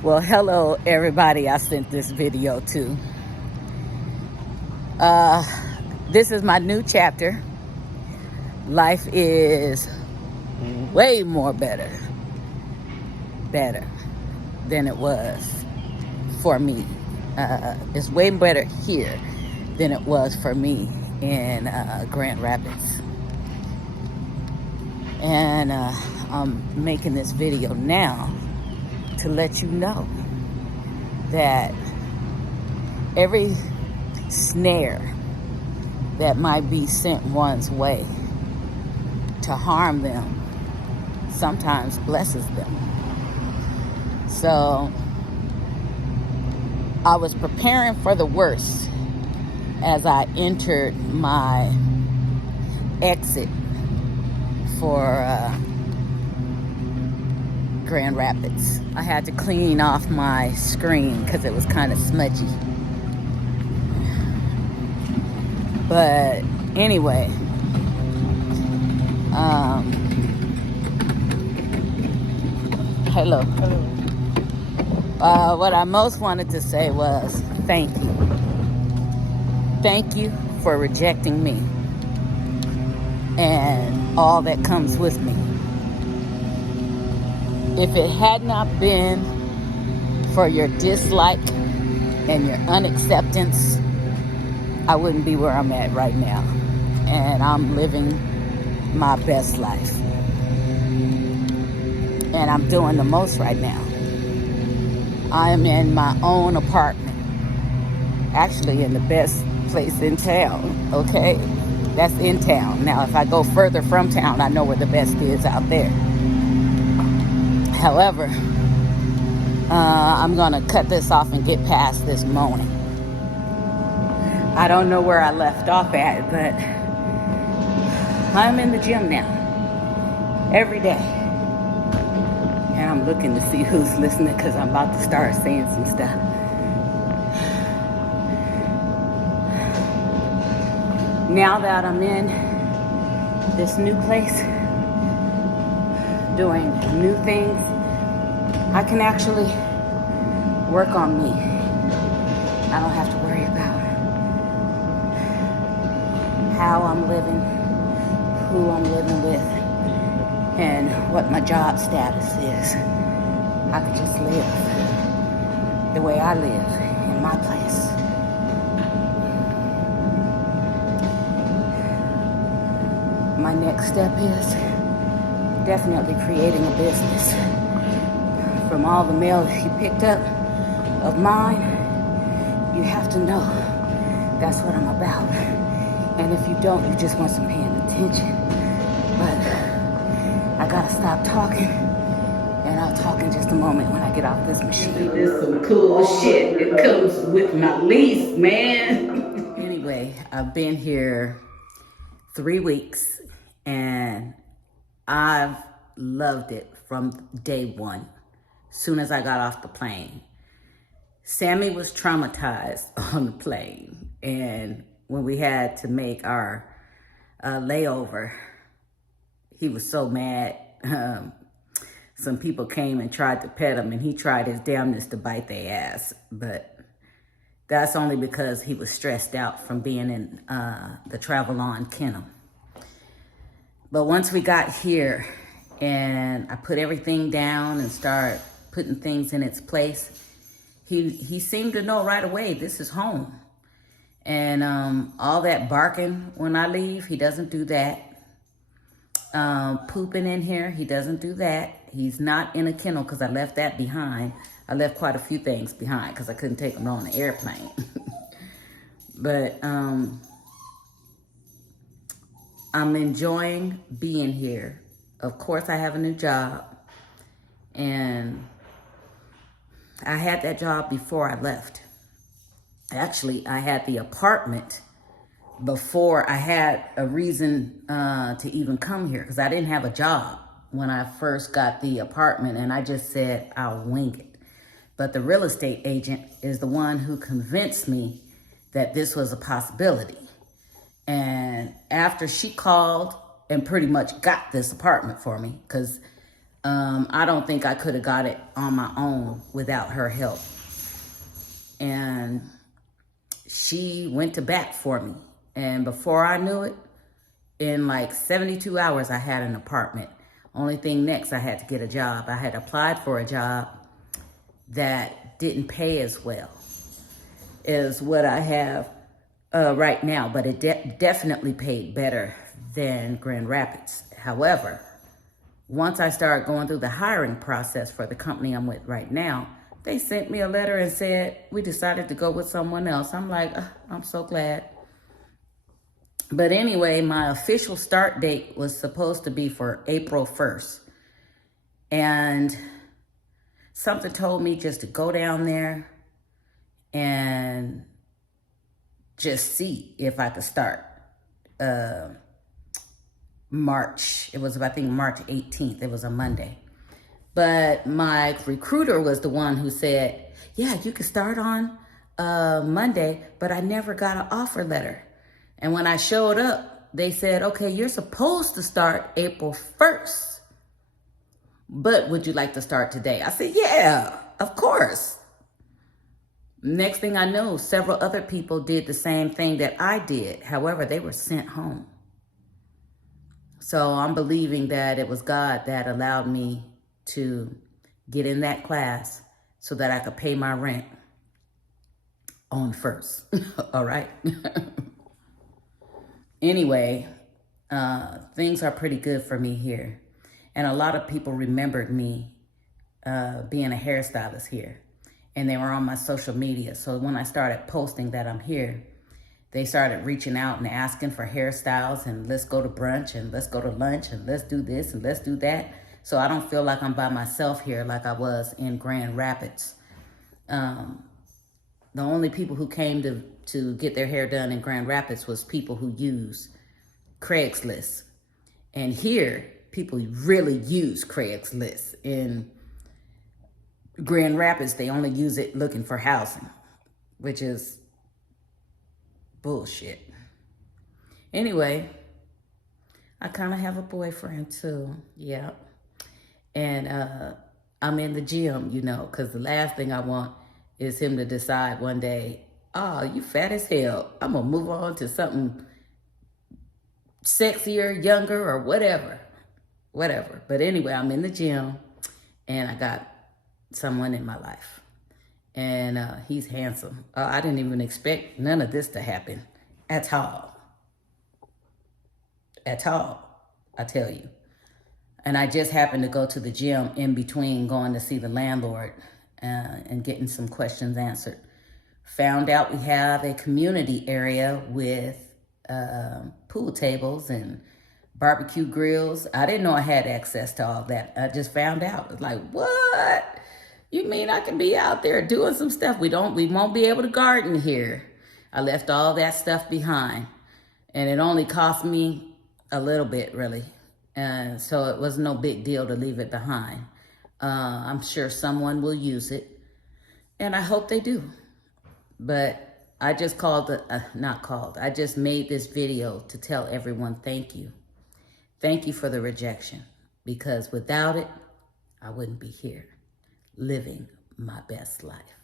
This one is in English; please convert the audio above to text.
Well, hello everybody I sent this video to. This is my new chapter. Life is way more better than it was for me. It's way better here than it was for me in Grand Rapids. And I'm making this video now to let you know that every snare that might be sent one's way to harm them sometimes blesses them. So I was preparing for the worst as I entered my exit for Grand Rapids. I had to clean off my screen because it was kind of smudgy. But anyway, hello. What I most wanted to say was thank you. Thank you for rejecting me and all that comes with me. If it had not been for your dislike and your unacceptance, I wouldn't be where I'm at right now. And I'm living my best life. And I'm doing the most right now. I am in my own apartment. Actually in the best place in town, okay? That's in town. Now, if I go further from town, I know where the best is out there. However, I'm gonna cut this off and get past this moaning. I don't know where I left off at, but I'm in the gym now, every day. And I'm looking to see who's listening because I'm about to start saying some stuff. Now that I'm in this new place, doing new things, I can actually work on me. I don't have to worry about how I'm living, who I'm living with, and what my job status is. I could just live the way I live in my place. My next step is definitely creating a business. From all the mail you picked up of mine, you have to know that's what I'm about. And if you don't, you just want some paying attention. But I gotta stop talking, and I'll talk in just a moment when I get off this machine. This is some cool shit. It comes with my lease, man. Anyway, I've been here 3 weeks, and I've loved it from day one. Soon as I got off the plane. Sammy was traumatized on the plane, and when we had to make our layover, he was so mad. Some people came and tried to pet him, and he tried his damnedest to bite their ass, but that's only because he was stressed out from being in the Travelon kennel. But once we got here and I put everything down and started putting things in its place, he seemed to know right away, this is home. And all that barking when I leave, he doesn't do that. Pooping in here, he doesn't do that. He's not in a kennel because I left that behind. I left quite a few things behind because I couldn't take them on the airplane. But I'm enjoying being here. Of course, I have a new job, and I had that job before I left. Actually, I had the apartment before I had a reason to even come here, because I didn't have a job when I first got the apartment, and I just said, I'll wing it. But the real estate agent is the one who convinced me that this was a possibility. And after she called and pretty much got this apartment for me, because I don't think I could have got it on my own without her help. And she went to bat for me. And before I knew it, in like 72 hours, I had an apartment. Only thing next, I had to get a job. I had applied for a job that didn't pay as well as what I have right now, but it definitely paid better than Grand Rapids. However, once I started going through the hiring process for the company I'm with right now, they sent me a letter and said, we decided to go with someone else. I'm like, I'm so glad. But anyway, my official start date was supposed to be for April 1st. And something told me just to go down there and just see if I could start March. It was, I think, March 18th. It was a Monday. But my recruiter was the one who said, yeah, you can start on Monday, but I never got an offer letter. And when I showed up, they said, okay, you're supposed to start April 1st, but would you like to start today? I said, yeah, of course. Next thing I know, several other people did the same thing that I did. However, they were sent home. So I'm believing that it was God that allowed me to get in that class so that I could pay my rent on first. All right. Anyway, things are pretty good for me here. And a lot of people remembered me being a hairstylist here. And they were on my social media. So when I started posting that I'm here, they started reaching out and asking for hairstyles and let's go to brunch and let's go to lunch and let's do this and let's do that. So I don't feel like I'm by myself here like I was in Grand Rapids. The only people who came to get their hair done in Grand Rapids was people who use Craigslist. And here, people really use Craigslist. In Grand Rapids, they only use it looking for housing, which is bullshit. Anyway, I kind of have a boyfriend too. Yeah. And I'm in the gym, you know, because the last thing I want is him to decide one day, oh, you fat as hell. I'm going to move on to something sexier, younger, or whatever. Whatever. But anyway, I'm in the gym and I got someone in my life. And he's handsome. I didn't even expect none of this to happen at all. At all, I tell you. And I just happened to go to the gym in between going to see the landlord and getting some questions answered. Found out we have a community area with pool tables and barbecue grills. I didn't know I had access to all that. I just found out. It's like, what? You mean I can be out there doing some stuff? We won't be able to garden here. I left all that stuff behind. And it only cost me a little bit, really. And so it was no big deal to leave it behind. I'm sure someone will use it. And I hope they do. But I just I just made this video to tell everyone thank you. Thank you for the rejection. Because without it, I wouldn't be here living my best life.